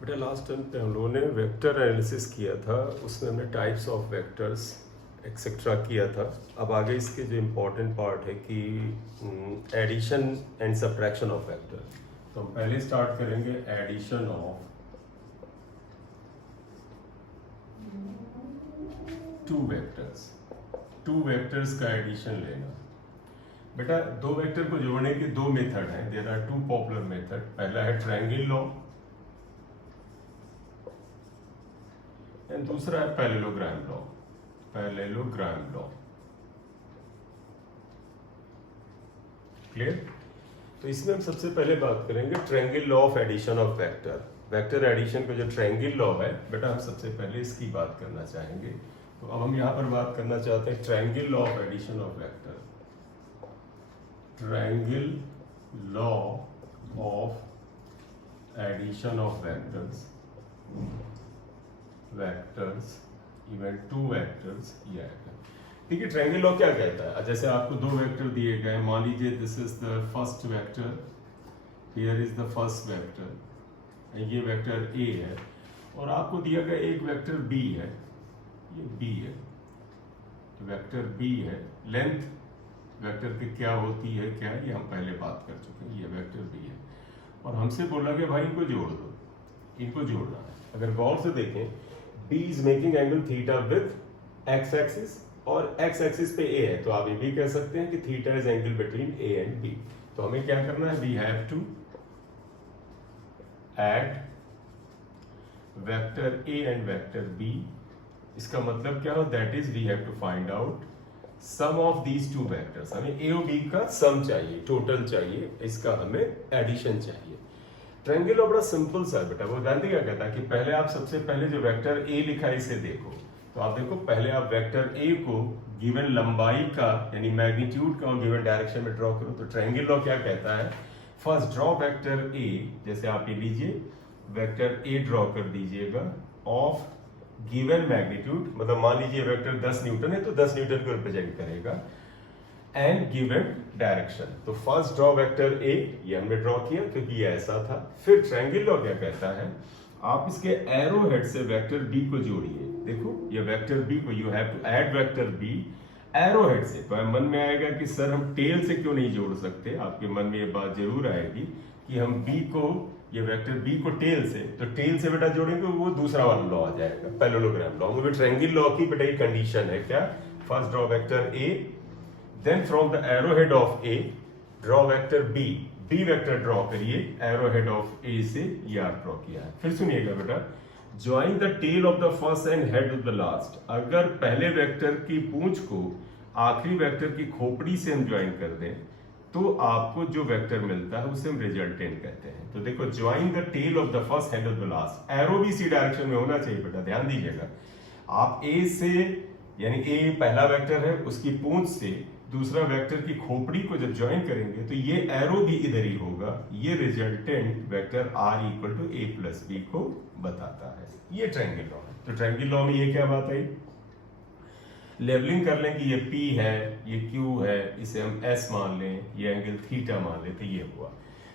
बेटा last time पे हम लोगों ने वेक्टर एनालिसिस किया था, उसमें हमने टाइप्स ऑफ वेक्टर्स एक्सेट्रा किया था। अब आगे इसके जो इम्पोर्टेंट पार्ट है कि addition and subtraction of vector. तो हम पहले स्टार्ट करेंगे एडिशन ऑफ टू वेक्टर्स का एडिशन लेना। बेटा दो वेक्टर को जोड़ने के दो मेथड हैं, there are two popular method. पहला है ट्रायंगल लॉ एंड दूसरा है पैरेललोग्राम लॉ। क्लियर? तो इसमें हम सबसे पहले बात करेंगे triangle law of addition of vector addition का जो ट्रायंगल लॉ है बेटा, हम सबसे पहले इसकी बात करना चाहेंगे। तो अब हम यहाँ पर बात करना चाहते हैं triangle law of addition of vector. Triangle law of addition of vectors even two vectors ये आएगा। ठीक है, ट्रायंगल लॉ क्या कहता है? जैसे आपको दो वेक्टर दिए गए, मान लीजिए this is the first vector, here is the first vector, ये वेक्टर ए है, और आपको दिया गया एक वेक्टर बी है, ये बी है, तो वेक्टर बी है। लेंथ वेक्टर की क्या होती है, क्या है, ये हम पहले बात कर चुके हैं। ये वेक्टर बी है और हमसे बोला कि भाई इनको जोड़ दो, इनको जोड़ना है। अगर गौर से देखें, B is making angle theta with x axis और एक्स एक्सिस पे A है, तो आप ये भी कह सकते हैं कि theta is angle between A and B। तो हमें क्या करना है, we have to add vector A and vector B। इसका मतलब क्या हो, that is we have to find out sum of these two vectors. हमें A और B का सम चाहिए, टोटल चाहिए, इसका हमें एडिशन चाहिए। ट्रायंगल लॉ बड़ा सिंपल सा है बेटा। वो जानते क्या कहता है कि पहले आप सबसे पहले जो वेक्टर ए लिखा है इसे देखो। तो आप देखो, पहले आप वेक्टर ए को गिवन लंबाई का यानी मैग्नीट्यूड का और गिवन डायरेक्शन में ड्रॉ करो। तो ट्रायंगल लॉ क्या कहता है, फर्स्ट ड्रॉ वेक्टर ए, जैसे आप ये लीजिए वेक्टर ए ड्रॉ कर दीजिएगा ऑफ गिवन मैग्नीट्यूड, मतलब मान लीजिए वेक्टर 10 न्यूटन है तो 10 न्यूटन को रिप्रेजेंट करेगा, एंड गिवन डायरेक्शन। तो फर्स्ट ड्रॉ वेक्टर ए, ये हमने ड्रॉ किया क्योंकि ये ऐसा था। फिर ट्रायंगल लॉ क्या कहता है, आप इसके एरो हेड से वेक्टर बी को जोड़िए। देखो ये वेक्टर बी को, you have to add vector B arrow head से। तो मन में आएगा कि सर हम टेल से क्यों नहीं जोड़ सकते? आपके मन में ये बात जरूर आएगी कि हम बी को, ये वेक्टर बी को टेल से, तो टेल से बेटा जोड़ेंगे वो दूसरा वाला लॉ आ जाएगा, पैरेललोग्राम लॉ। वो ट्रायंगल लॉ की बेटा ये कंडीशन है क्या, first draw vector A, then from the arrowhead of A draw vector B, B vector draw करिए, arrowhead of A से ये आप ड्रॉ किया है। फिर सुनिएगा बेटा, join the tail of the first and head of the last। अगर पहले वेक्टर की पूंछ को आखिरी वेक्टर की खोपड़ी से हम ज्वाइन कर दें तो आपको जो वेक्टर मिलता है उसे हम रिजल्टेंट कहते हैं। तो देखो, join the tail of the first head of the last, arrow भी इसी डायरेक्शन में होना चाहिए बेटा, ध्यान दीजिएगा। आप A से, यानी A पहला वेक्टर है, उसकी पूंछ से दूसरा वेक्टर की खोपड़ी को जब ज्वाइन करेंगे तो ये एरो भी इधर ही होगा। ये resultant vector R equal to A plus B को बताता है। ये ट्रायंगल लॉ है। तो ट्रायंगल लॉ में ये क्या बात आई, लेवलिंग कर लें कि ये P है, ये Q है, इसे हम S मान लें, ये एंगल थीटा मान लें, तो ये हुआ।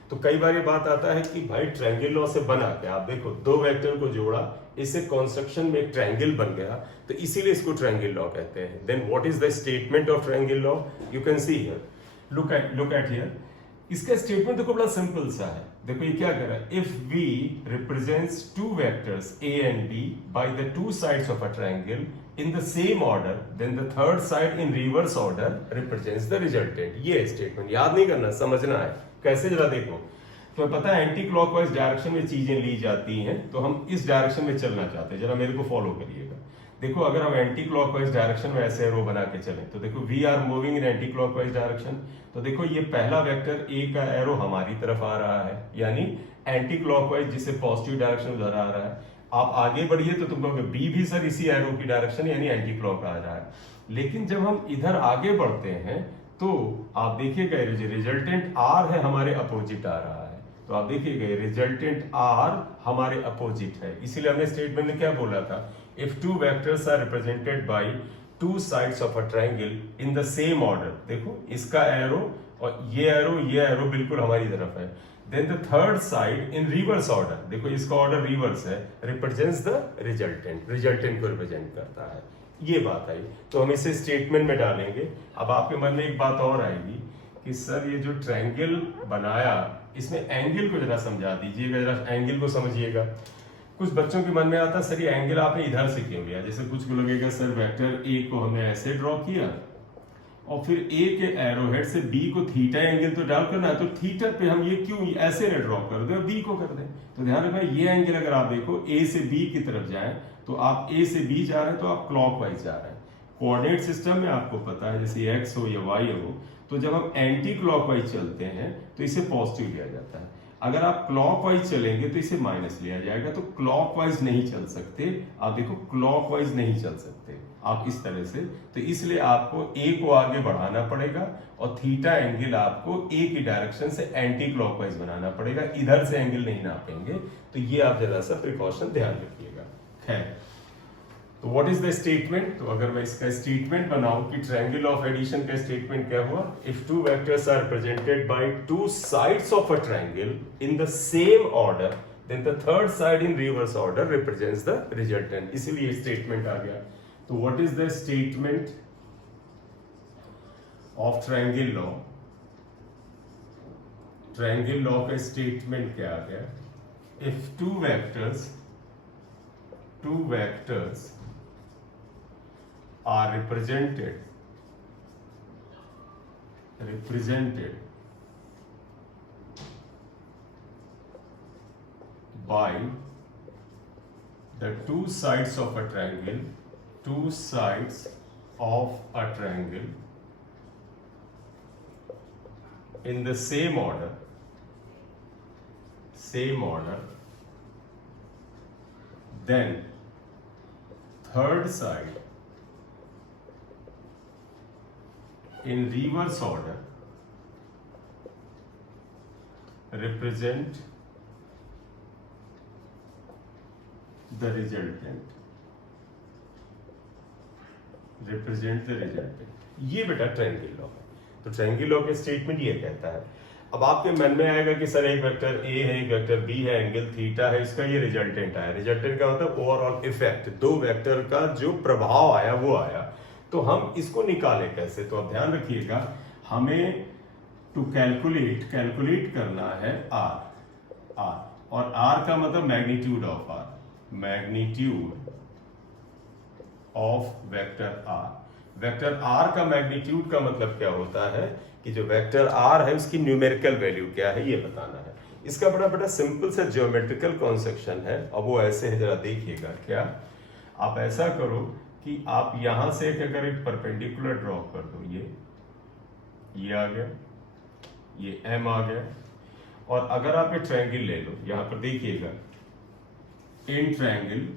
तो कई बार ये बात आता है कि भाई ट्रायंगल लॉ से बना क्या, आप देखो दो वेक्टर को जोड़ा, इससे कंस्ट्रक्शन में एक ट्रायंगल बन गया, तो इसीलिए इसको ट्रायंगल लॉ कहते हैं। Then what is the statement of triangle law, you can see here, look at here. इसका स्टेटमेंट देखो बड़ा सिंपल सा है। देखो ये क्या कर रहा है, if we represents two vectors A and B by the two sides of a triangle in the same order, then the third side in reverse order represents the resultant। ये स्टेटमेंट याद नहीं करना, समझना है। कैसे, जरा देखो। तो पता है एंटी क्लॉकवाइज डायरेक्शन में चीजें ली जाती हैं, तो हम इस डायरेक्शन में चलना चाहते हैं, जरा मेरे को फॉलो करिएगा। देखो अगर हम एंटी क्लॉकवाइज डायरेक्शन में ऐसे एरो बना के चलें तो देखो we are moving in anti clockwise direction. तो देखो ये पहला वेक्टर ए का एरो हमारी तरफ आ रहा है, यानी एंटी क्लॉकवाइज, जिससे पॉजिटिव डायरेक्शन उधर आ रहा है। आप आगे बढ़िए तो तुम कहोगे बी भी सर इसी एरो की डायरेक्शन यानी एंटी क्लॉक आ रहा है। लेकिन जब हम इधर आगे बढ़ते हैं तो आप देखिएगा रिजल्टेंट आर है हमारे अपोजिट आ रहा है। तो आप देखिएगा रिजल्टेंट आर हमारे अपोजिट है, इसीलिए हमने स्टेटमेंट में क्या बोला था, if two vectors are represented by two sides of a triangle in the same order. देखो इसका एरो और ये एरो बिल्कुल हमारी तरफ है। Then the third side in reverse order, देखो इसका ऑर्डर रिवर्स है, रिप्रेजेंट्स द रिजल्टेंट, रिजल्टेंट को रिप्रेजेंट करता है। ये बात आई, तो हम इसे स्टेटमेंट में डालेंगे। अब आपके मन में एक बात और आएगी कि सर ये जो ट्रायंगल बनाया इसमें एंगल को जरा समझा दीजिएगा, जरा एंगल को समझिएगा। कुछ बच्चों के मन में आता है सर ये एंगल आपने इधर से क्यों लिया, जैसे कुछ को लगेगा सर वेक्टर ए को हमने ऐसे ड्रॉ किया और फिर ए के एरो हेड से बी को थीटा एंगल तो डाल करना है, तो थीटा पे हम ये क्यों ऐसे ड्रॉ कर दें और बी को कर दें। तो ध्यान रखना ये एंगल अगर आप देखो ए से बी की तरफ जाएं तो आप ए से बी जा रहे हैं तो आप क्लॉकवाइज जा रहे हैं। कोऑर्डिनेट सिस्टम में आपको पता है जैसे एक्स हो या वाई हो, तो जब हम एंटी क्लॉकवाइज चलते हैं तो इसे पॉजिटिव लिया जाता है। अगर आप क्लॉकवाइज चलेंगे तो इसे माइनस लिया जाएगा। तो क्लॉकवाइज नहीं चल सकते, आप देखो क्लॉकवाइज नहीं चल सकते आप इस तरह से, तो इसलिए आपको ए को आगे बढ़ाना पड़ेगा और थीटा एंगल आपको ए की डायरेक्शन से एंटी क्लॉकवाइज बनाना पड़ेगा, इधर से एंगल नहीं नापेंगे। तो ये आप जरा सा प्रिकॉशन ध्यान रखिएगा। खैर, तो व्हाट इज द स्टेटमेंट, तो अगर मैं इसका स्टेटमेंट बनाऊं कि ट्रायंगल ऑफ एडिशन का स्टेटमेंट क्या हुआ, if two vectors are represented by two sides of a triangle in the same order then the third side in reverse order represents the resultant, इसीलिए स्टेटमेंट आ गया। तो what is the statement of triangle law, triangle law का statement क्या आ गया, if two vectors are represented by the two sides of a triangle, two sides of a triangle in the same order, then third side in reverse order represent the resultant, ये बेटा triangle law है। तो triangle law के statement ये कहता है। अब आपके मन में आएगा कि सर एक वेक्टर ए है, एक वेक्टर बी है, एंगल थीटा है, इसका ये रिजल्टेंट आया। रिजल्टेंट का मतलब ओवरऑल इफेक्ट, दो वेक्टर का जो प्रभाव आया वो आया। तो हम इसको निकालें कैसे, तो अब द रखिएगा हमें टू कैलकुलेट करना है आर, और आर का मतलब magnitude of R, magnitude of vector R. Vector R का मैग्नीट्यूड का मतलब क्या होता है कि जो वेक्टर आर है उसकी न्यूमेरिकल वैल्यू क्या है ये बताना है। इसका बड़ा सिंपल सा ज्योमेट्रिकल कॉन्सेप्शन है, और वो ऐसे है, जरा देखिएगा। क्या आप ऐसा करो कि आप यहां से अगर एक परपेंडिकुलर ड्रॉ कर दो, ये आ गया, ये एम आ गया, और अगर आप ये ट्रायंगल ले लो, यहां पर देखिएगा इन ट्रायंगल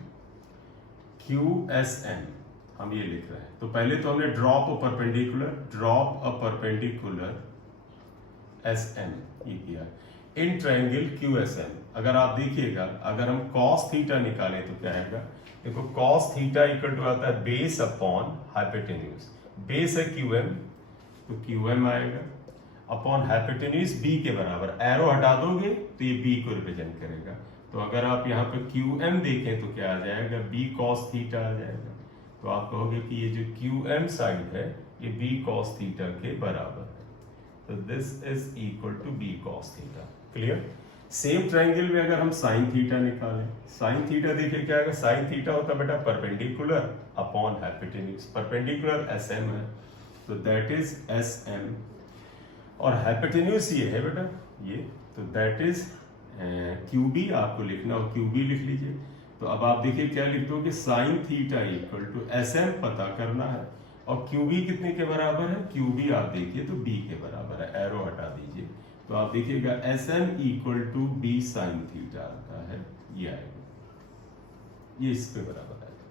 QSM हम ये लिख रहे हैं। तो पहले तो हमने ड्रॉप अ परपेंडिकुलर SM ये किया। इन ट्रायंगल QSM अगर आप देखिएगा, अगर हम cos थीटा निकालें तो क्या आएगा, देखो cos थीटा इक्वल टू आता है बेस अपॉन हाइपोटेन्यूज। बेस है QM तो QM आएगा, अपॉन हाइपोटेन्यूज B के बराबर। एरो हटा दोगे तो ये B को रिप्रेजेंट करेगा। तो अगर आप यहाँ पे QM देखें तो क्या आ जाएगा, B cos थीटा आ जाएगा। तो आप कहोगे कि ये जो QM साइड है ये B cos थीटा के बराबर है। तो this is equal to B cos theta. Clear. Same triangle में अगर हम sin थीटा निकालें, sin थीटा देखिए क्या आएगा, sin थीटा होता है बेटा perpendicular upon hypotenuse. Perpendicular SM है तो दैट इज SM, और हाइपोटेन्यूज ये है बेटा ये, तो दैट इज QB। आपको लिखना हो QB लिख लीजिए। तो अब आप देखिए क्या लिख दो कि sin theta equal to SM पता करना है, और QB कितने के बराबर है, QB आप देखिए तो B के बराबर है। एरो हटा दीजिए तो आप देखिएगा SM equal to B sin theta आता है, ये आएगा, ये इस पे बराबर आएगा।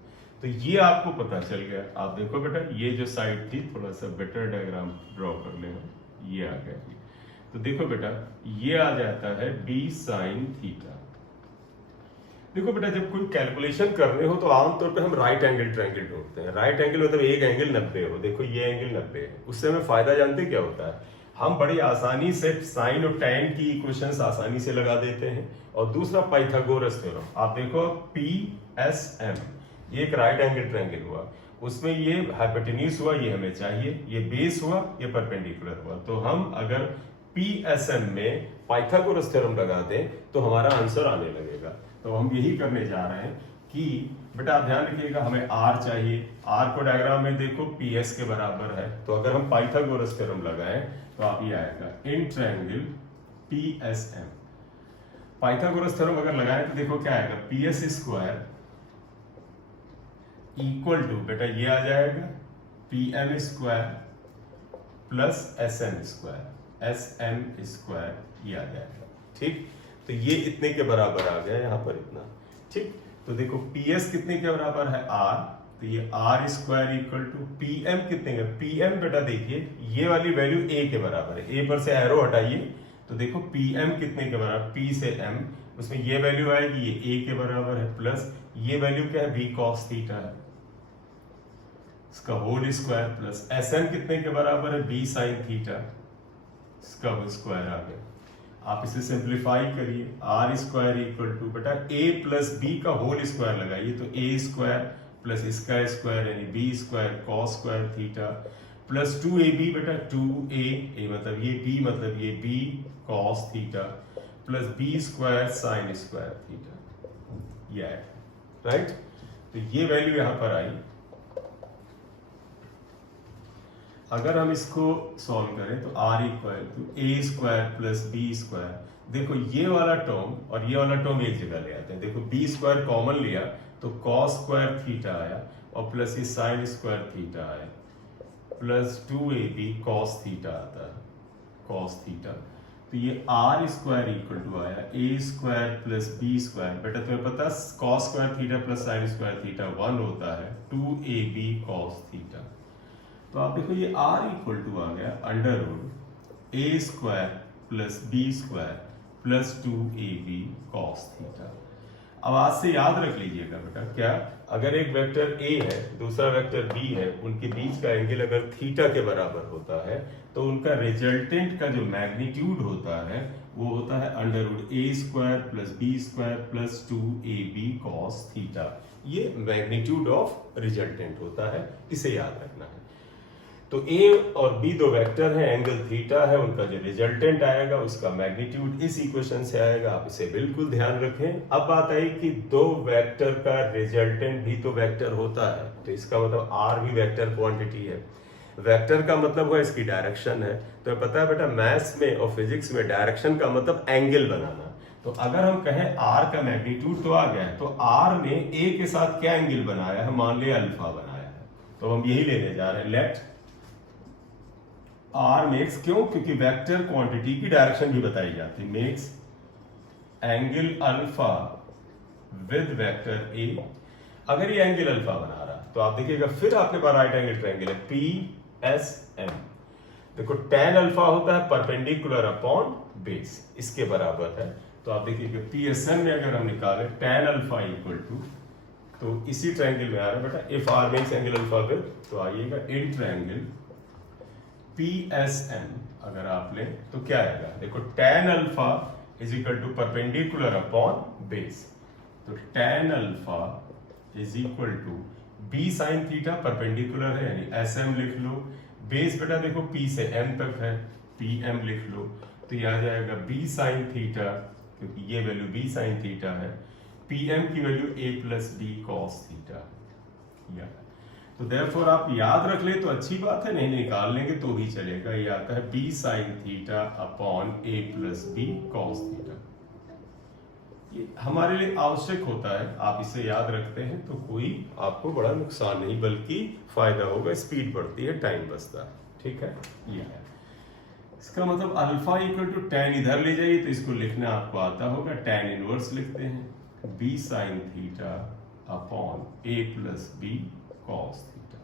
तो ये आपको पता चल गया। आप देखो बेटा ये जो साइड थी, थोड़ा सा बेटर डायग्राम ड्रॉ कर लेना, ये आ गया। तो देखो बेटा ये आ जाता है B sin थीटा। देखो बेटा जब कोई कैलकुलेशन करने हो तो आमतौर पे हम राइट एंगल ट्रायंगल ढूंढते हैं। राइट एंगल मतलब एक एंगल 90 हो। देखो ये एंगल 90 है, उससे हमें फायदा जानते क्या होता है, हम बड़ी आसानी से साइन और टैन की इक्वेशंस आसानी से लगा देते हैं। और दूसरा पाइथागोरस थ्योरम, आप देखो PSM, ये एक राइट एंगल ट्रायंगल हुआ, उसमें ये हाइपोटेन्यूज हुआ, ये हमें चाहिए, ये बेस हुआ, ये परपेंडिकुलर हुआ। तो हम अगर PSM में पाइथागोरस थ्योरम लगा दें तो हमारा आंसर आने लगेगा। तो हम यही करने जा रहे हैं कि बेटा ध्यान रखिएगा, हमें R चाहिए, R को डायग्राम में देखो PS के बराबर है। तो अगर हम पाइथागोरस थ्योरम लगाएं तो आप ये आएगा in triangle PSM। Pythagoras theorem अगर लगाएं तो देखो क्या आएगा, PS स्क्वायर इक्वल टू बेटा ये आ जाएगा PM square plus SM square ये आ जाएगा। ठीक, तो ये इतने के बराबर आ गया यहाँ पर इतना। ठीक, तो देखो PS कितने के बराबर है R, तो ये R square equal to PM कितने का, PM बेटा देखिए ये वाली वैल्यू A के बराबर है, A पर से एरो हटाइए तो देखो PM कितने के बराबर, P से M, उसमें ये वैल्यू आएगी, ये A के बराबर है, प्लस ये वैल्यू क्या है, B cos थीटा है, इसका होल स्क्वायर, प्लस SM कितने के बराबर है, B sin थीटा, इसका स्क्वायर आ गया। आप इसे सिंप्लीफाई करिए, R स्क्वायर इक्वल टू बेटा A प्लस B का होल स्क्वायर लगाइए तो A स्क्वायर प्लस इसका स्क्वायर यानी B square cos square theta plus 2AB बेटा 2A, A मतलब ये B मतलब ये B cos theta plus B square sin square theta, ये है राइट। तो ये वैल्यू यहां पर आई। अगर हम इसको सॉल्व करें तो R equal to A square plus B square, देखो ये वाला टर्म और ये वाला टर्म एक जगह ले आते हैं, देखो B स्क्वायर कॉमन लिया तो cos स्क्वायर थीटा आया और प्लस ये sin स्क्वायर थीटा आया प्लस 2AB cos थीटा आता है, cos थीटा। तो ये R स्क्वायर इक्वल टू आया A square plus B square, बेटा तुम्हें पता cos square theta plus sin square theta 1 होता है, 2AB cos थीटा। तो आप देखो ये R इक्वल टू आ गया under root A square plus B square plus 2AB cos theta. अब आज से याद रख लीजिएगा बेटा, क्या अगर एक वेक्टर A है दूसरा वेक्टर B है, उनके बीच का एंगल अगर थीटा के बराबर होता है तो उनका रिजल्टेंट का जो मैग्नीट्यूड होता है वो होता है under root A square plus B square plus 2AB cos theta. ये मैग्नीट्यूड ऑफ रिजल्टेंट होता है, इसे याद रखना है। तो A और B दो वेक्टर हैं, एंगल थीटा है, उनका जो रिजल्टेंट आएगा उसका मैग्नीट्यूड इस इक्वेशन से आएगा, आप इसे बिल्कुल ध्यान रखें। अब बात आई कि दो वेक्टर का रिजल्टेंट भी तो वेक्टर होता है, तो इसका मतलब R भी वेक्टर क्वांटिटी है। वेक्टर का मतलब है इसकी डायरेक्शन है, तो पता है बेटा मैथ्स में और फिजिक्स में डायरेक्शन का मतलब एंगल बनाना। तो अगर हम कहें R का मैग्नीट्यूड तो आ गया है, तो R ने A के साथ क्या एंगल बनाया है, मान लिया अल्फा बनाया है, तो हम यही लेने जा रहे हैं, लेट R मेक्स, क्यों, क्योंकि वेक्टर क्वांटिटी की डायरेक्शन भी बताई जाती है, makes angle alpha with vector A। अगर ये एंगल अल्फा बना रहा तो आप देखिएगा फिर आपके पास राइट एंगल ट्रायंगल है PSM। देखो tan अल्फा होता है परपेंडिकुलर अपॉन बेस, इसके बराबर है। तो आप देखिएगा PSM में अगर हम निकालें tan अल्फा इक्वल टू, तो इसी ट्रायंगल में आ रहा है बेटा if R makes angle alpha with, तो आइएगा इन ट्रायंगल PSM अगर आप लें तो क्या आएगा, देखो tan alpha is equal to perpendicular upon base, तो tan alpha is equal to B sin theta, perpendicular है यानी SM लिख लो, बेस बेटा देखो P से M तक है, PM लिख लो, तो ये आ जाएगा B sin थीटा, क्योंकि ये वैल्यू B sin थीटा है, PM की value A plus B cos theta. तो देयरफॉर आप याद रख ले तो अच्छी बात है, नहीं निकाल लेंगे तो भी चलेगा। ये आता है B sin theta upon A plus B cos theta. ये हमारे लिए आवश्यक होता है, आप इसे याद रखते हैं तो कोई आपको बड़ा नुकसान नहीं बल्कि फायदा होगा, स्पीड बढ़ती है, टाइम बचता है। ठीक है, ये है इसका मतलब अल्फा इक्वल टू tan, इधर ले जाइए तो इसको लिखना आपको आता होगा, tan इनवर्स लिखते हैं B sin theta upon A plus B cos theta,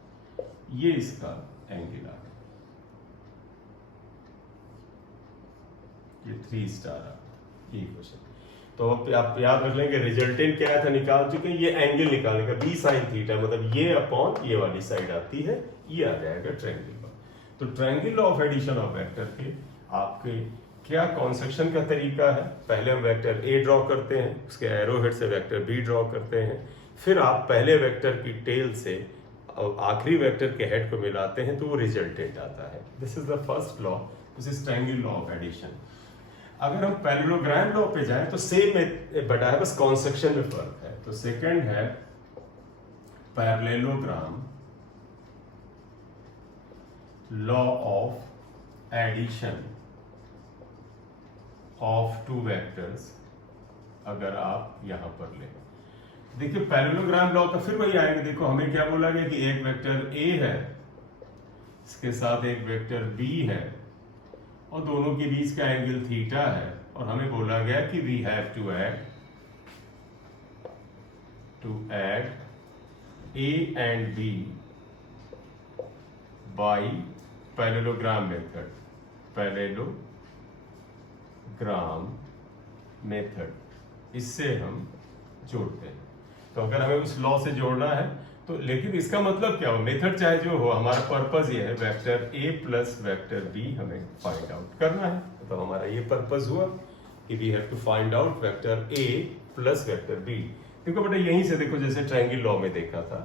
ये इसका एंगल आ गया, ये 3 स्टार आ गया, ये क्वेश्चन। तो आप याद रख लेंगे रिजल्टेंट क्या था, निकाल चुके हैं, ये एंगल निकालने का B sin थीटा, मतलब ये अपॉन ये वाली साइड आती है, ये आ जाएगा ट्रायंगल का। तो triangle law of addition of vector के आपके क्या कॉन्सेप्शन का तरीका है, पहले हम वेक्टर ए ड्रॉ करते हैं, उसके एरो हेड से वेक्टर बी ड्रॉ करते हैं, फिर आप पहले वेक्टर की टेल से आखिरी वेक्टर के हेड को मिलाते हैं तो वो रिजल्टेंट आता है। This is the first law, this is triangle law of addition. अगर हम पैरेललोग्राम लॉ पे जाएं तो सेम बटा है, बस कॉन्सेप्शन में फर्क है। तो सेकंड है parallelogram law of addition of two vectors. अगर आप यहां पर लें, देखिए पैरेललोग्राम लॉ का फिर वही आएंगे। देखो हमें क्या बोला गया कि एक वेक्टर ए है, इसके साथ एक वेक्टर बी है और दोनों के बीच का एंगल थीटा है, और हमें बोला गया कि we have to add A and B by parallelogram method, parallelogram method, इससे हम जोड़ते हैं। तो अगर हमें उस लॉ से जोड़ना है तो, लेकिन इसका मतलब क्या हो, मेथड चाहे जो हो, हमारा पर्पस ये है vector A plus vector B हमें फाइंड आउट करना है। तो हमारा ये पर्पस हुआ कि we have to find out vector A plus vector B. देखो बेटा यहीं से देखो, जैसे ट्रायंगल लॉ में देखा था,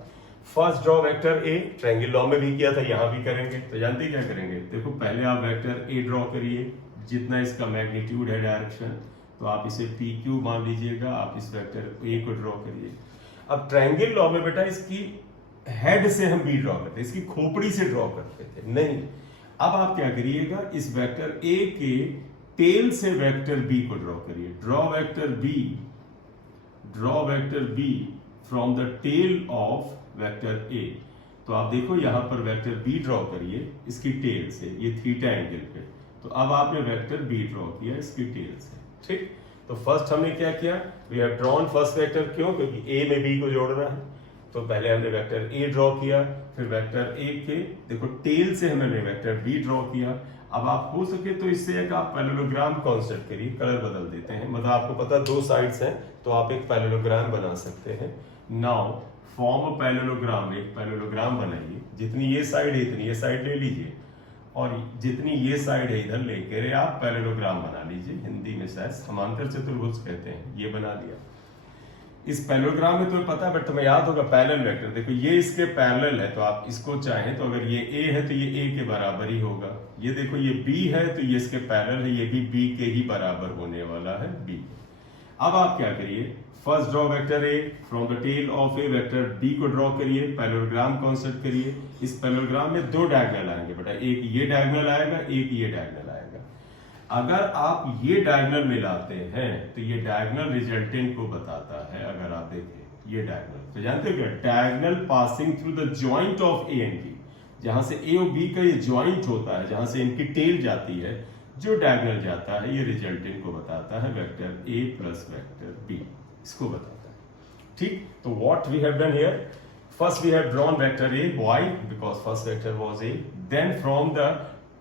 फर्स्ट ड्रॉ वेक्टर ए, ट्रायंगल लॉ में भी किया था, यहां भी करेंगे। तो जानते क्या करेंगे, देखो पहले आप वेक्टर ए ड्रॉ करिए, जितना इसका मैग्नीट्यूड है डायरेक्शन, तो आप इसे पी क्यू मान लीजिएगा, आप इस वेक्टर ए को ड्रॉ करिए। अब ट्रायंगल लॉ में बेटा इसकी हेड से हम बी ड्रॉ करते, इसकी खोपड़ी से ड्रॉ करते थे, नहीं। अब आप क्या करिएगा, इस वेक्टर ए के टेल से वेक्टर बी को ड्रॉ करिए। Draw vector B from the tail of vector A. तो आप देखो यहां पर वेक्टर बी ड्रॉ करिए इसकी टेल से, ये थीटा एंगल पे। तो अब आपने वेक्टर बी ड्रॉ किया इसकी टेल से, ठीक। तो फर्स्ट हमने क्या किया, we have drawn first vector, क्यों, क्योंकि ए में बी को जोड़ना है। तो पहले हमने वेक्टर ए ड्रॉ किया, फिर वेक्टर ए के देखो टेल से हमने वेक्टर बी ड्रॉ किया। अब आप हो सके तो इससे एक आप पैरेललोग्राम कॉन्सेप्ट करिए, कलर बदल देते हैं, मतलब आपको पता दो साइड्स हैं तो आप एक पैरेललोग्राम बना सकते हैं। नाउ फॉर्म अ पैरेललोग्राम, एक पैरेललोग्राम बनाइए, जितनी ये साइड है इतनी ये साइड ले लीजिए, और जितनी ये साइड है इधर लेकर आप पैरेललोग्राम बना लीजिए। हिंदी में शायद समांतर चतुर्भुज कहते हैं, ये बना दिया। इस पैरेललोग्राम में तुम्हें पता है, बट तुम्हें याद होगा पैरेलल वेक्टर, देखो ये इसके पैरेलल है, तो आप इसको चाहें तो अगर ये ए है तो ये ए के बराबर ही होगा। ये देखो ये बी है तो ये इसके पैरेलल है, ये भी बी के ही बराबर होने वाला है बी। अब आप क्या करिए, first draw vector A from the tail of A, vector B को ड्रॉ करिए, पैरेललोग्राम कॉन्सेप्ट करिए। इस पैरेललोग्राम में दो डायगोनल आएंगे बेटा, एक ये डायगोनल आएगा, एक ये डायगोनल आएगा। अगर आप ये डायगोनल मिलाते हैं तो ये डायगोनल रिजल्टेंट को बताता है। अगर आप देखें ये डायगोनल, तो जानते हो क्या, diagonal passing through the joint of A and B, जहां से ए और बी का ये जॉइंट होता है, जहां से इनकी टेल जाती है, जो डायगोनल जाता है ये रिजल्टेंट को बताता है, vector A plus vector B, इसको बताता है, ठीक। तो what we have done here, first we have drawn vector A, why, because first vector was A. Then from the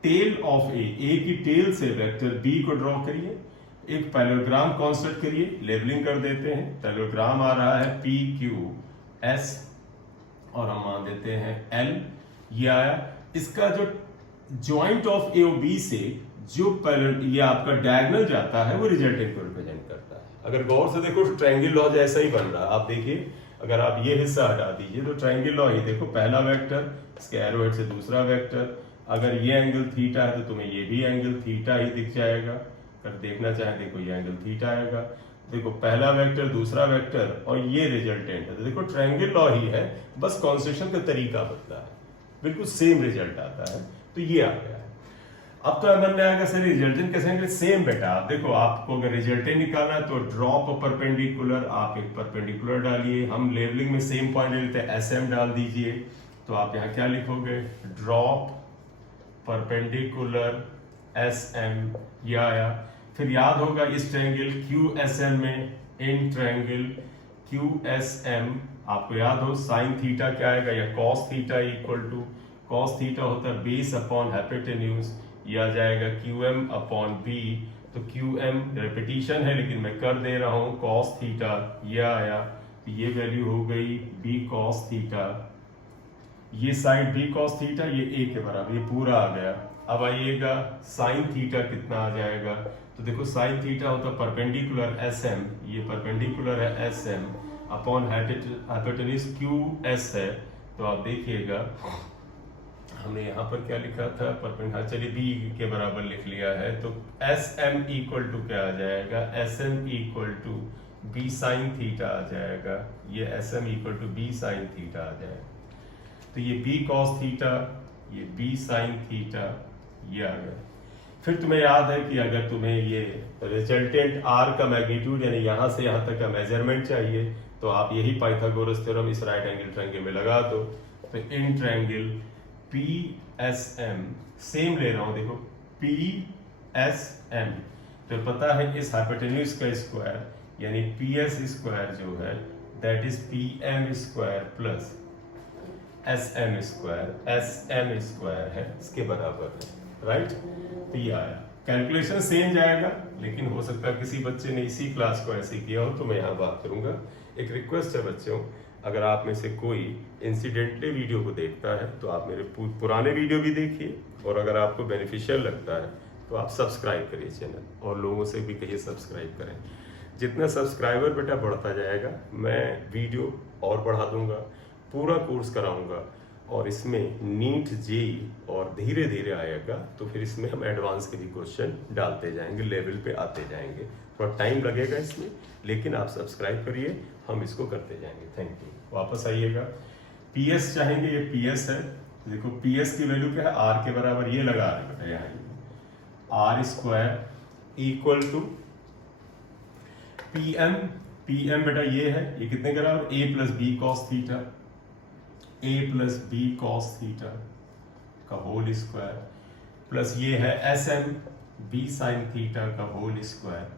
tail of A की टेल से वेक्टर बी को draw करिए, एक पैरेललोग्राम कॉन्स्ट्रक्ट करिए, लेबलिंग कर देते हैं। पैरेललोग्राम आ रहा है पी क्यू एस और हम मान देते हैं एल, ये आया। इसका जो जॉइंट ऑफ ए और बी से जो ये आपका डायगोनल जाता है वो रिजल्टेंट को रिप्रेजेंट करता है। अगर गौर से देखो ट्रायंगल लॉ जैसा ही बन रहा है, आप देखिए अगर आप ये हिस्सा हटा दीजिए तो ट्रायंगल लॉ ही देखो, पहला वेक्टर, इसके एरो हेड से दूसरा वेक्टर, अगर ये एंगल थीटा है तो तुम्हें ये भी एंगल थीटा ही दिख जाएगा। अगर देखना चाहे देखो ये एंगल थीटा आएगा, देखो पहला वेक्टर दूसरा वेक्टर और ये रिजल्टेंट है। तो देखो ट्रायंगल लॉ ही है, बस कॉन्स्ट्रक्शन का तरीका बदला है, बिल्कुल सेम रिजल्ट आता है। तो ये आ गया है। अब तो मन में आएगा सर रिजल्टेंट कैसे आएंगे, सेम बेटा। आप देखो आपको अगर रिजल्टेंट निकालना है तो ड्रॉप परपेंडिकुलर, आप एक परपेंडिकुलर डालिए, हम लेवलिंग में सेम पॉइंट लेते हैं, एसएम डाल दीजिए। तो आप यहाँ क्या लिखोगे, ड्रॉप परपेंडिकुलर एसएम, ये आया। फिर याद होगा इस ट्रायंगल क्यू एस एम में, in triangle Q S M आपको याद हो साइन थीटा क्या आएगा, या cos theta equal to, cos theta होता है बेस अपॉन हाइपोटेन्यूज, ये आ जाएगा क्यू एम अपॉन बी। तो क्यू एम रिपीटिशन है लेकिन मैं कर दे रहा हूं, कॉस थीटा ये आया, तो ये वैल्यू हो गई बी कॉस थीटा ये साइड बी कॉस थीटा, ये ए के बराबर, ये पूरा आ गया। अब आइएगा साइन थीटा कितना आ जाएगा, तो देखो साइन थीटा होता परपेंडिकुलर एस एम, ये परपेंडिकुलर है S M upon hypotenuse Q S है। तो आप देखिएगा हमने यहाँ पर क्या लिखा था, परपेंडिकुलर, चलिए बी के बराबर लिख लिया है, तो एस एम इक्वल टू क्या आ जाएगा, S M equal to B sine theta आ जाएगा, ये S M equal to B sine theta आ जाएगा। तो ये बी कॉस थीटा, ये बी साइन थीटा, ये आ गया। फिर तुम्हें याद है कि अगर तुम्हें ये रिजल्टेंट आर का मैग्नीट्यूड यानी यहाँ से यहाँ तक का मेजरमेंट चाहिए, तो आप यही पाइथागोरस थ्योरम इस राइट एंगल ट्रायंगल में लगा दो। तो in triangle P S M, same ले रहा हूं, देखो पी एस एम, तो पता है इस हाइपोटेन्यूज का स्क्वायर यानी पी एस स्क्वायर जो है that is P M square plus S M square, S M square है इसके बराबर है, राइट। तो ये आया, कैलकुलेशन सेम जाएगा, लेकिन हो सकता है किसी बच्चे ने इसी क्लास को ऐसे किया हो, तो मैं यहाँ बात करूंगा। एक रिक्वेस्ट है बच्चों, अगर आप में से कोई इंसिडेंटली वीडियो को देखता है तो आप मेरे पुराने वीडियो भी देखिए, और अगर आपको बेनिफिशियल लगता है तो आप सब्सक्राइब करिए चैनल, और लोगों से भी कहिए सब्सक्राइब करें। जितना सब्सक्राइबर बेटा बढ़ता जाएगा, मैं वीडियो और बढ़ा दूंगा, पूरा कोर्स कराऊंगा, और इसमें नीट जेई और धीरे धीरे आएगा, तो फिर इसमें हम एडवांस के भी क्वेश्चन डालते जाएंगे, लेवल पे आते जाएंगे। थोड़ा टाइम लगेगा इसमें, लेकिन आप सब्सक्राइब करिए, हम इसको करते जाएंगे। Thank you. वापस आइएगा, पीएस चाहेंगे, ये पीएस है, देखो पीएस की वैल्यू क्या है, आर के बराबर, ये लगा रहे बेटा यहाँ, R square equal to PM, PM बेटा ये है, ये कितने के बराबर, A plus B cos theta, A plus B cos theta का होल स्क्वायर, प्लस ये है S M B sine theta का होल स्क्वायर।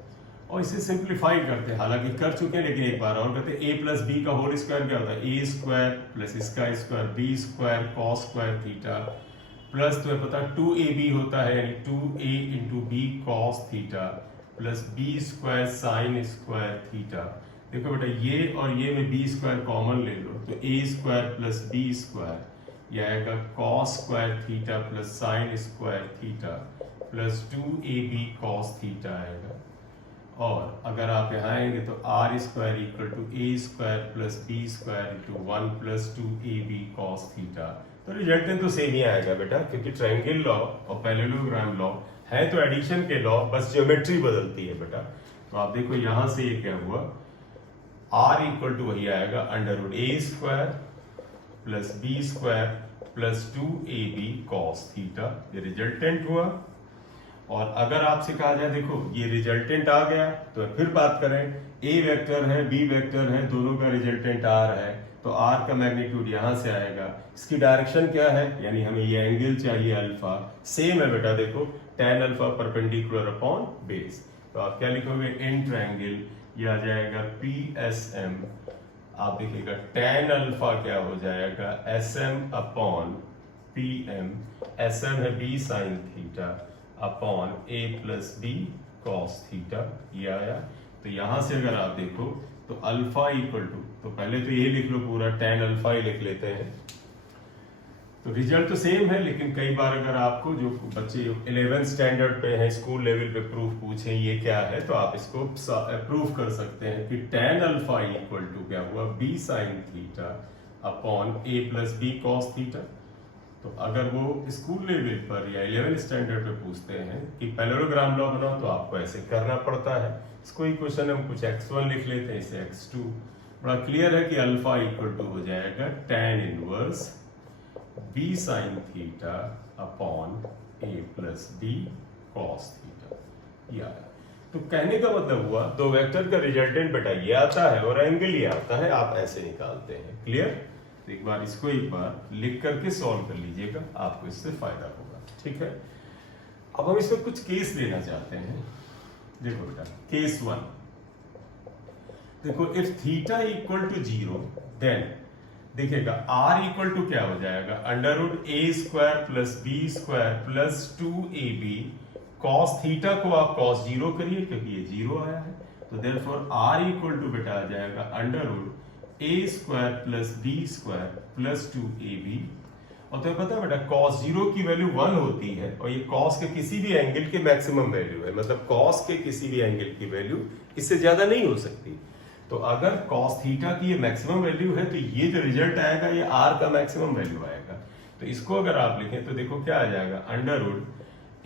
और इसे सिंप्लीफाई करते हैं, हालांकि कर चुके हैं, लेकिन एक बार और करते हैं। ए प्लस बी का होल स्क्वायर क्या होता है, ए स्क्वायर प्लस इसका square B square cos square theta, plus तुम्हें पता 2ab होता है यानी 2a into B cos theta, plus B square sine square theta. देखो बेटा ये और ये में बी स्क्वायर कॉमन ले लो, तो A square plus B square, यह आएगा cos square theta plus sine square theta plus 2ab cos theta आएगा। और अगर आप यहाँ आएंगे तो R square equal to A square plus B square into 1 plus 2ab cos theta. तो रिजल्टेंट तो सेम ही आएगा बेटा, क्योंकि ट्रायंगल लॉ और पैरेललोग्राम लॉ है तो एडिशन के लॉ, बस ज्योमेट्री बदलती है बेटा। तो आप देखो यहाँ से ये क्या हुआ, आर इक्वल टू वही आएगा under root A square plus B square plus 2ab cos theta, ये रिजल्टेंट हुआ। और अगर आपसे कहा जाए देखो ये रिजल्टेंट आ गया, तो फिर बात करें, ए वेक्टर है बी वेक्टर है, दोनों का रिजल्टेंट आर है, तो आर का मैग्नीट्यूड यहां से आएगा, इसकी डायरेक्शन क्या है, यानी हमें ये एंगल चाहिए अल्फा, सेम है बेटा, देखो tan alpha perpendicular upon base. तो आप क्या लिखोगे, इन ट्रायंगल, ये आ जाएगा पी एस एम, आप देखिएगा tan अल्फा क्या हो जाएगा, S M upon P M, S M है B sine theta upon A plus B cos theta, ये आया। तो यहां से अगर आप देखो तो अल्फा इक्वल टू, तो पहले तो ये लिख लो पूरा, tan अल्फा ही लिख लेते हैं। तो रिजल्ट तो सेम है, लेकिन कई बार अगर आपको जो बच्चे 11th स्टैंडर्ड पे हैं, स्कूल लेवल पे प्रूफ पूछे ये क्या है, तो आप इसको प्रूफ कर सकते हैं कि tan अल्फा इक्वल टू क्या हुआ, B sine theta upon A plus B cos theta. तो अगर वो स्कूल लेवल पर या 11th स्टैंडर्ड पे पूछते हैं कि पैरेललोग्राम लॉ बनाओ, तो आपको ऐसे करना पड़ता है। इसको इक्वेशन हम कुछ x1 लिख लेते हैं, इसे x2, बड़ा क्लियर है कि अल्फा इक्वल टू हो जाएगा tan inverse B sine theta upon A plus B cos theta, ये आया। तो कहने का मतलब हुआ दो वेक्टर का रिजल्टेंट बेटा ये आता है और एंगल ये आता है, आप ऐसे निकालते हैं। क्लियर? तो एक बार इसको एक बार लिख करके सॉल्व कर लीजिएगा, आपको इससे फायदा होगा। ठीक है, अब हम इसमें कुछ केस लेना चाहते हैं। देखो बेटा केस 1, देखो if theta equal to 0 then देखिएगा आर इक्वल टू क्या हो जाएगा, under root A square plus B square plus 2ab cos theta को आप कॉस 0 करिए क्योंकि ये 0 आया है, तो देयरफॉर आर इक्वल टू बेटा आ जाएगा under root A square plus B square plus 2ab और तुम्हें पता है बेटा cos 0 की वैल्यू 1 होती है और ये cos के किसी भी एंगल के मैक्सिमम वैल्यू है, मतलब cos के किसी भी एंगल की वैल्यू इससे ज्यादा नहीं हो सकती। तो अगर cos थीटा की ये मैक्सिमम वैल्यू है तो ये जो रिजल्ट आएगा ये r का मैक्सिमम वैल्यू आएगा। तो इसको अगर आप लिखें तो देखो क्या आ जाएगा, under root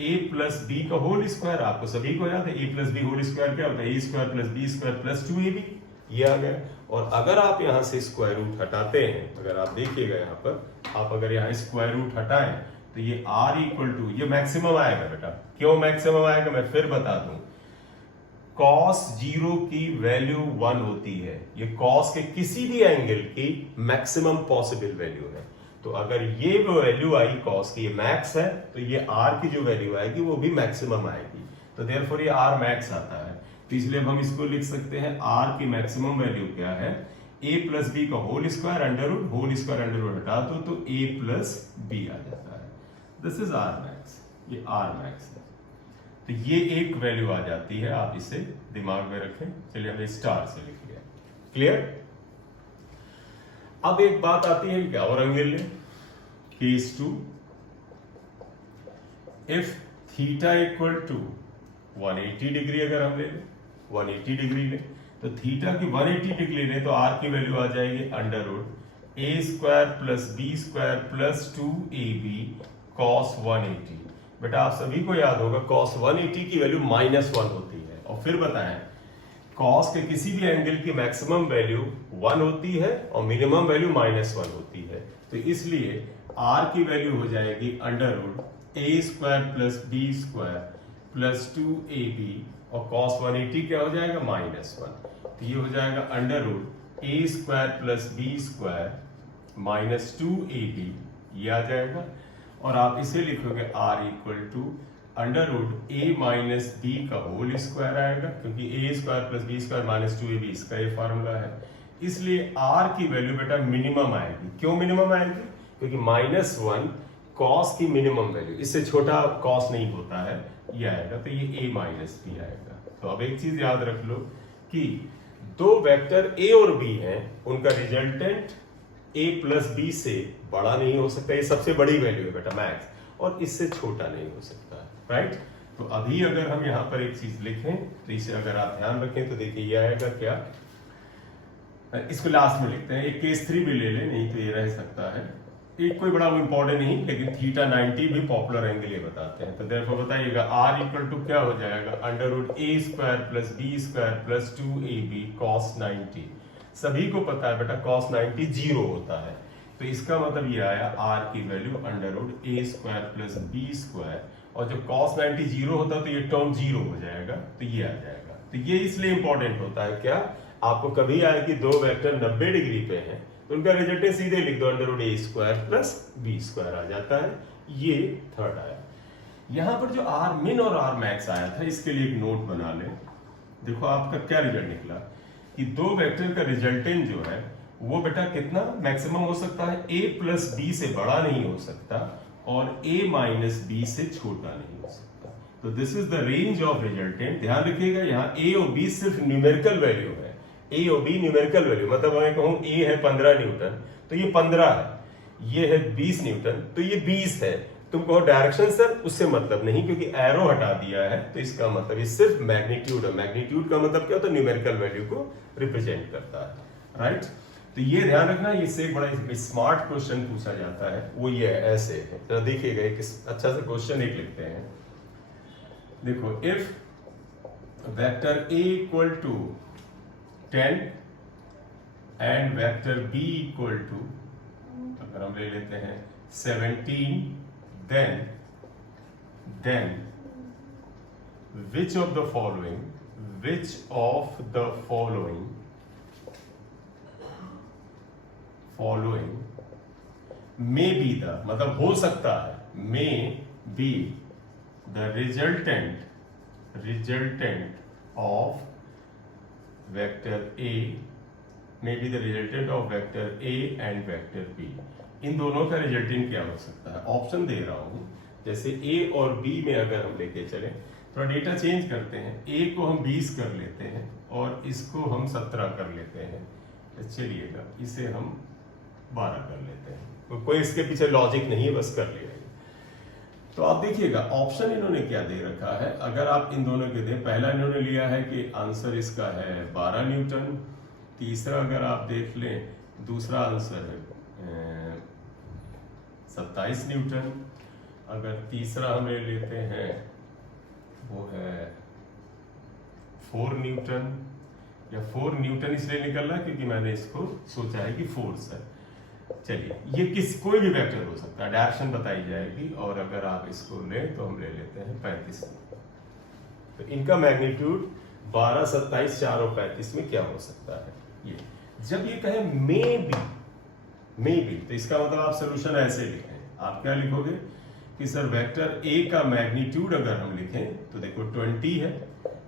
a plus B का होल स्क्वायर। आपको सभी को याद है a plus B whole square क्या होता है, a square plus B square plus 2ab, ये आ गया। और अगर आप यहाँ से स्क्वायर रूट हटाते हैं, अगर आप देखिएगा यहाँ पर, आप अगर यहाँ स्क्वायर रूट हटाएं तो ये r इक्वल टू, ये मैक्सिमम आएगा बेटा। क्यों मैक्सिमम आएगा मैं फिर बता दूं, cos 0 की वैल्यू 1 होती है, ये cos के किसी भी एंगल की मैक्सिमम पॉसिबल वैल्यू है। तो अगर ये वो वैल्यू आई cos की, ये मैक्स है, तो ये r की जो वैल्यू आएगी वो भी मैक्सिमम आएगी। तो देयरफॉर ये r मैक्स आता है। तो इसलिए हम इसको लिख सकते हैं r की मैक्सिमम वैल्यू क्या है, a प्लस बी का होल स्क्वायर अंडर रूट हटा दो तो a प्लस बी आ जाता है। दिस इज r मैक्स, ये r मैक्स है। तो ये एक वैल्यू आ जाती है, आप इसे दिमाग में रखें। चलिए हमने स्टार से लिख लिया, क्लियर। अब एक बात आती है क्या, और एंगल लें, case 2, if theta equal to 180 degree, अगर हम ले लें 180 डिग्री लें तो थीटा की 180 डिग्री लें तो r की वैल्यू आ जाएगी under root a square plus B square plus 2ab cos 180। बेटा आप सभी को याद होगा cos 180 की वैल्यू -1 होती है। और फिर बताएं, cos के किसी भी एंगल की मैक्सिमम वैल्यू 1 होती है और मिनिमम वैल्यू -1 होती है। तो इसलिए r की वैल्यू हो जाएगी under root a square plus B square plus 2ab और cos 180 क्या हो जाएगा, -1। तो ये हो जाएगा under root a square plus B square minus 2ab, ये आ जाएगा। और आप इसे लिखोगे r equal to under root a minus B का होल स्क्वायर आएगा, क्योंकि a square plus B square minus 2ab इसका ये फॉर्मूला है। इसलिए r की वैल्यू बेटा मिनिमम आएगी। क्यों मिनिमम आएगी, क्योंकि -1 cos की मिनिमम वैल्यू, इससे छोटा cos नहीं होता है, ये आएगा। तो ये a माइनस बी आएगा। तो अब एक चीज याद रख लो कि दो वेक्टर a और b हैं, उनका रिजल्टेंट a प्लस बी से बड़ा नहीं हो सकता, ये सबसे बड़ी वैल्यू है बेटा मैक्स, और इससे छोटा नहीं हो सकता, राइट। तो अभी अगर हम यहाँ पर एक चीज लिखें तो इसे अगर आप ध्यान रखें तो देखिए ये आएगा क्या, इसको लास्ट में लिखते हैं। एक केस 3 भी ले लें, नहीं तो ये रह सकता है, एक कोई बड़ा इम्पोर्टेंट नहीं, लेकिन थीटा 90 भी पॉपुलर एंगल ये बताते हैं। तो देयरफॉर बताइएगा r इक्वल टू क्या हो जाएगा, under root a square plus B square plus 2ab cos 90। सभी को पता है बेटा cos 90 0 होता है, तो इसका मतलब ये आया r की value under root a square plus B square, और जब cos 90 0 होता है तो ये टर्म 0 हो जाएगा, तो ये आ जाएगा। तो ये इसलिए इंपॉर्टेंट होता है क्या, आपको कभी आए कि दो वेक्टर 90 डिग्री पे हैं तो उनका रिजल्टेंट सीधे लिख दो, under root a square plus B square आ जाता है। ये थर्ड आया। यहां पर जो r मिन और r मैक्स आया था, इसके लिए एक नोट बना लें। देखो आपका क्या रिजल्ट निकला कि दो वेक्टर का रिजल्टेंट जो है वो बेटा कितना मैक्सिमम हो सकता है, a प्लस बी से बड़ा नहीं हो सकता और a माइनस बी से छोटा नहीं हो सकता। तो this is the range of resultant. ध्यान रखिएगा यहाँ a और b सिर्फ न्यूमेरिकल वैल्यू है, a और b न्यूमेरिकल वैल्यू, मतलब मैं कहूं a है 15 न्यूटन तो ये 15 है, ये है 20 न्यूटन तो ये 20 है। तुम कहो डायरेक्शन सर, उससे मतलब नहीं, क्योंकि एरो हटा दिया है तो इसका मतलब ये सिर्फ मैग्नीट्यूड है। मैग्नीट्यूड का मतलब क्या होता है, न्यूमेरिकल वैल्यू को रिप्रेजेंट करता है, राइट। तो ये ध्यान रखना, इससे एक बड़ा स्मार्ट क्वेश्चन पूछा जाता है, वो ये ऐसे है। तो देखिएगा एक अच्छा सा क्वेश्चन एक लिखते हैं। देखो, if vector a equal to 10 and vector b equal to, अगर हम ले लेते हैं 17, then which of the following may be the, मतलब हो सकता है, may be the resultant of vector a, may be the resultant of vector a and vector b। इन दोनों का रिजल्टेंट क्या हो सकता है, ऑप्शन दे रहा हूं। जैसे a और b में अगर हम लेके चले, थोड़ा डेटा चेंज करते हैं, a को हम 20 कर लेते हैं और इसको हम 17 कर लेते हैं। चलिएगा इसे हम 12 कर लेते हैं, कोई इसके पीछे लॉजिक नहीं है, बस कर लिया। तो आप देखिएगा ऑप्शन इन्होंने क्या दे रखा है, अगर आप इन दोनों के दें, पहला इन्होंने लिया है कि आंसर इसका है 12 न्यूटन, तीसरा अगर आप देख लें दूसरा आंसर है 27 न्यूटन, अगर तीसरा हम ले लेते हैं वो है 4 न्यूटन, या 4 न्यूटन इसलिए निकल रहा है क्योंकि मैंने इसको सोचा है कि फोर्स है। चलिए ये कोई भी वेक्टर हो सकता है, डायरेक्शन बताई जाएगी, और अगर आप इसको लें तो हम ले लेते हैं 35। तो इनका मैग्नीट्यूड 12, 27, 4 और 35 में क्या हो सकता है। ये जब ये कहे मे बी तो इसका मतलब आप सोल्यूशन ऐसे लिखें, आप क्या लिखोगे कि सर वेक्टर ए का मैग्नीट्यूड अगर हम लिखें तो देखो 20 है,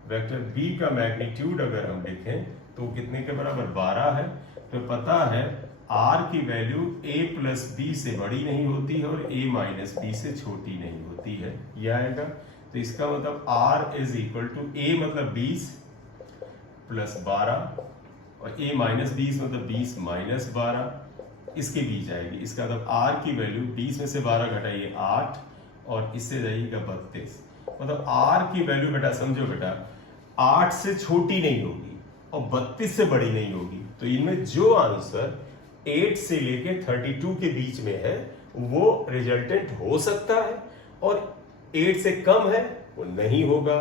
वेक्टर बी का मैग्नीट्यूड अगर हम लिखें तो कितने के बराबर 12 है। तो पता है r की वैल्यू a प्लस बी से बड़ी नहीं होती है और a माइनस बी से छोटी नहीं होती है, ये आएगा। तो इसका मतलब r is equal to a मतलब 20 प्लस 12 और a माइनस 20 मतलब 20 माइनस 12, इसके बीच आएगी। इसका मतलब r की वैल्यू 20 में से 12 घटाइए 8 और इससे जाइएगा 32, मतलब r की वैल्यू बेटा समझो बेटा 8 से छोटी नहीं होगी और 32 से बड़ी नहीं होगी। तो इनमें जो आंसर 8 से लेके 32 के बीच में है वो रिजल्टेंट हो सकता है, और 8 से कम है वो नहीं होगा,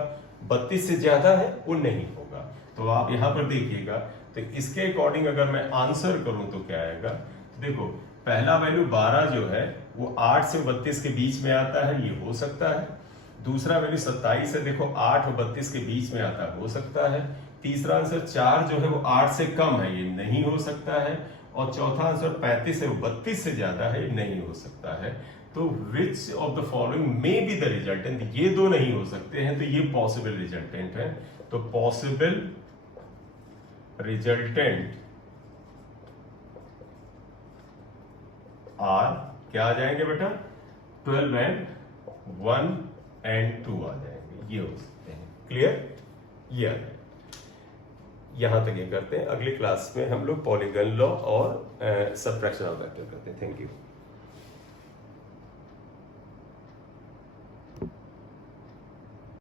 32 से ज्यादा है वो नहीं होगा। तो आप यहां पर देखिएगा, तो इसके अकॉर्डिंग अगर मैं आंसर करूं तो क्या आएगा। तो देखो पहला वैल्यू 12 जो है वो 8 से 32 के बीच में आता है, ये हो सकता है। दूसरा वैल्यू 27 है, देखो 8 और 32 के बीच में आता है, हो सकता है। तीसरा आंसर 4 जो है वो 8 से कम है, ये नहीं हो सकता है। और चौथा आंसर 35 है, वो 32 से ज्यादा है, ये नहीं हो सकता है। तो which of the following may be the resultant, ये दो नहीं हो सकते हैं, तो ये पॉसिबल रिजल्टेंट है। तो पॉसिबल रिजल्टेंट आर क्या आ जाएंगे बेटा, 12 एंड 1 एंड 2 आ जाएंगे, ये हो सकते हैं। क्लियर, ये आ जाएंगे। यहां तक ये करते हैं, अगली क्लास में हम लोग पॉलीगन लॉ और सबट्रैक्शन ऑफ वेक्टर करते हैं। Thank you.